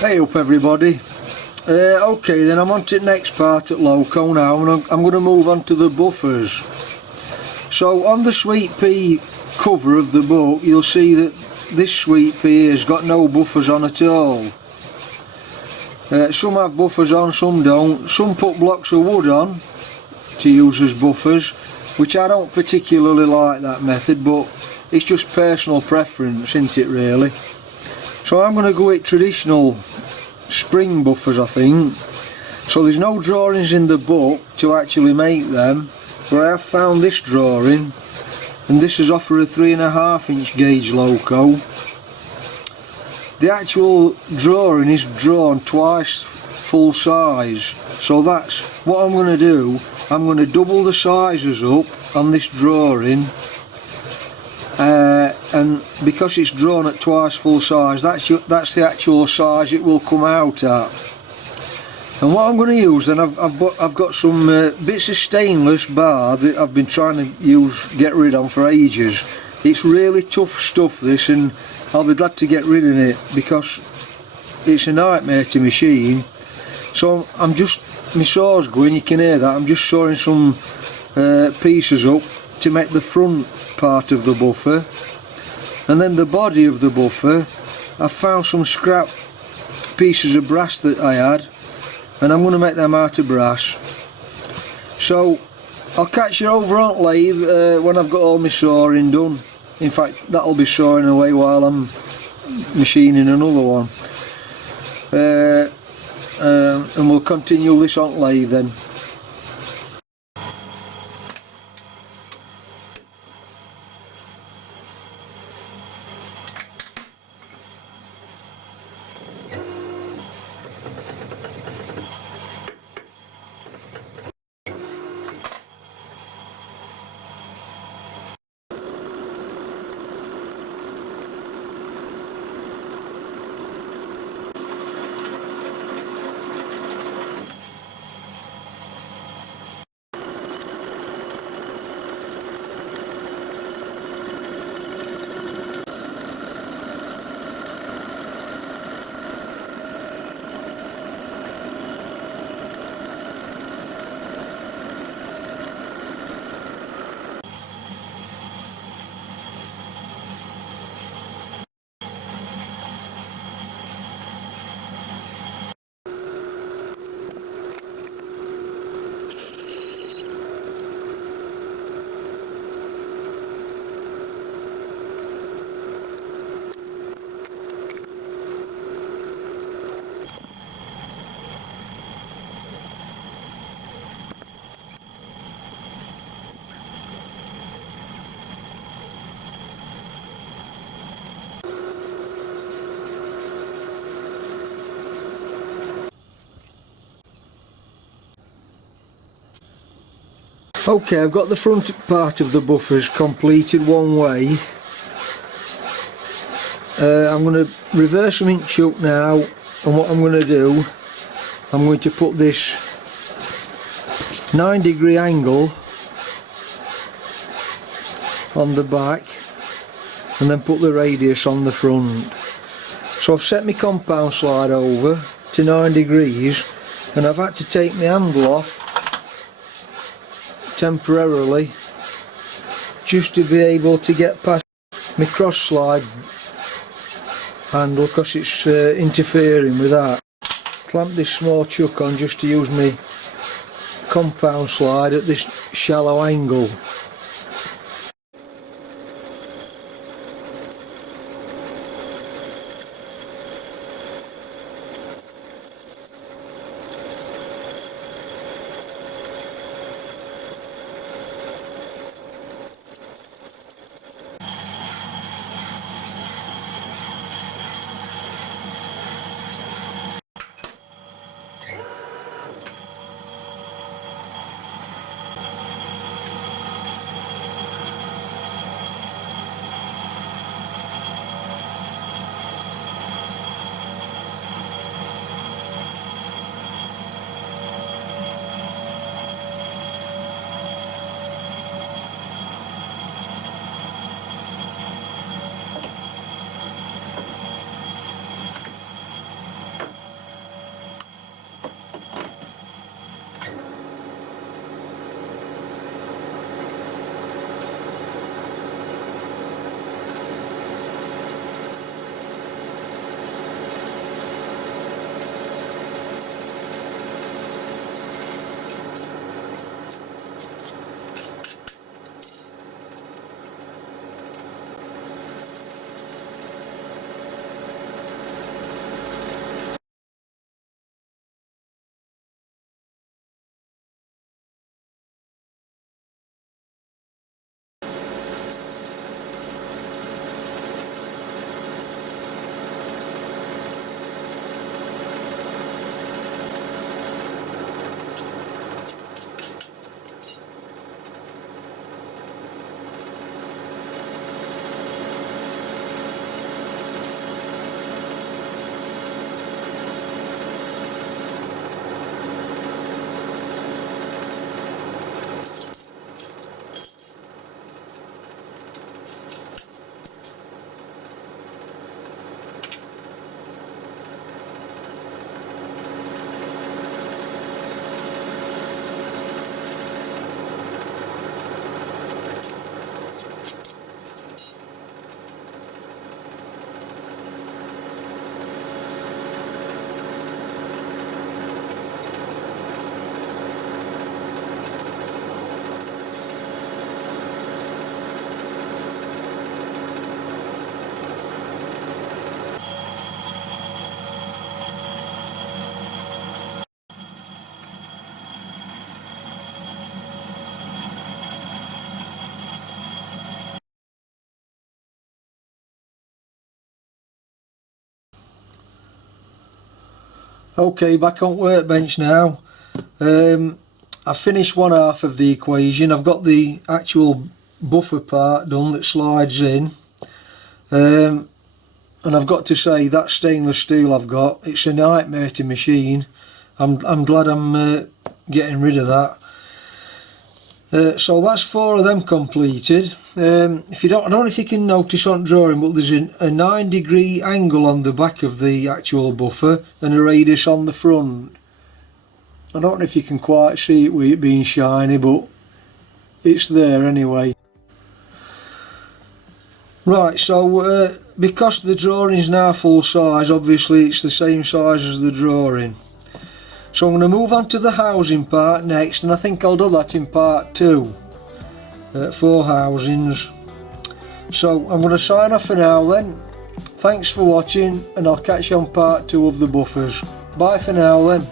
Hey up everybody. Okay then, I'm on to the next part at Loco now, and I'm going to move on to the buffers. So on the sweet pea cover of the book you'll see that this sweet pea has got no buffers on at all. Some have buffers on, some don't. Some put blocks of wood on to use as buffers, which I don't particularly like that method, but it's just personal preference, isn't it really? So I'm going to go with traditional spring buffers, I think. So there's no drawings in the book to actually make them, but I have found this drawing, and this is off for a 3.5 inch gauge Loco. The actual drawing is drawn twice full size, so that's what I'm going to do. I'm going to double the sizes up on this drawing, and because it's drawn at twice full size, that's the actual size it will come out at. And what I'm going to use then, I've got some bits of stainless bar that I've been trying to get rid of for ages. It's really tough stuff this, and I'll be glad to get rid of it because it's a nightmare to machine. So I'm just, my saw's going, you can hear that, I'm just sawing some pieces up to make the front part of the buffer. And then the body of the buffer, I found some scrap pieces of brass that I had, and I'm going to make them out of brass. So I'll catch you over on lathe when I've got all my sawing done. In fact, that'll be sawing away while I'm machining another one. And we'll continue this on lathe then. Okay, I've got the front part of the buffers completed one way. I'm going to reverse them inch up now, and what I'm going to do, I'm going to put this 9-degree angle on the back and then put the radius on the front. So I've set my compound slide over to 9 degrees, and I've had to take my handle off temporarily just to be able to get past my cross slide handle because it's interfering with that. Clamp this small chuck on just to use my compound slide at this shallow angle. Okay, back on workbench now. I've finished one half of the equation. I've got the actual buffer part done that slides in. And I've got to say, that stainless steel I've got, it's a nightmare to machine. I'm glad I'm getting rid of that. So that's 4 of them completed. If you don't, I don't know if you can notice on drawing, but there's a 9-degree angle on the back of the actual buffer and a radius on the front. I don't know if you can quite see it with it being shiny, but it's there anyway. Right, so because the drawing is now full size, obviously it's the same size as the drawing. So I'm going to move on to the housing part next, and I think I'll do that in part 2. 4 housings. So I'm going to sign off for now then. Thanks for watching, and I'll catch you on part 2 of the buffers. Bye for now then.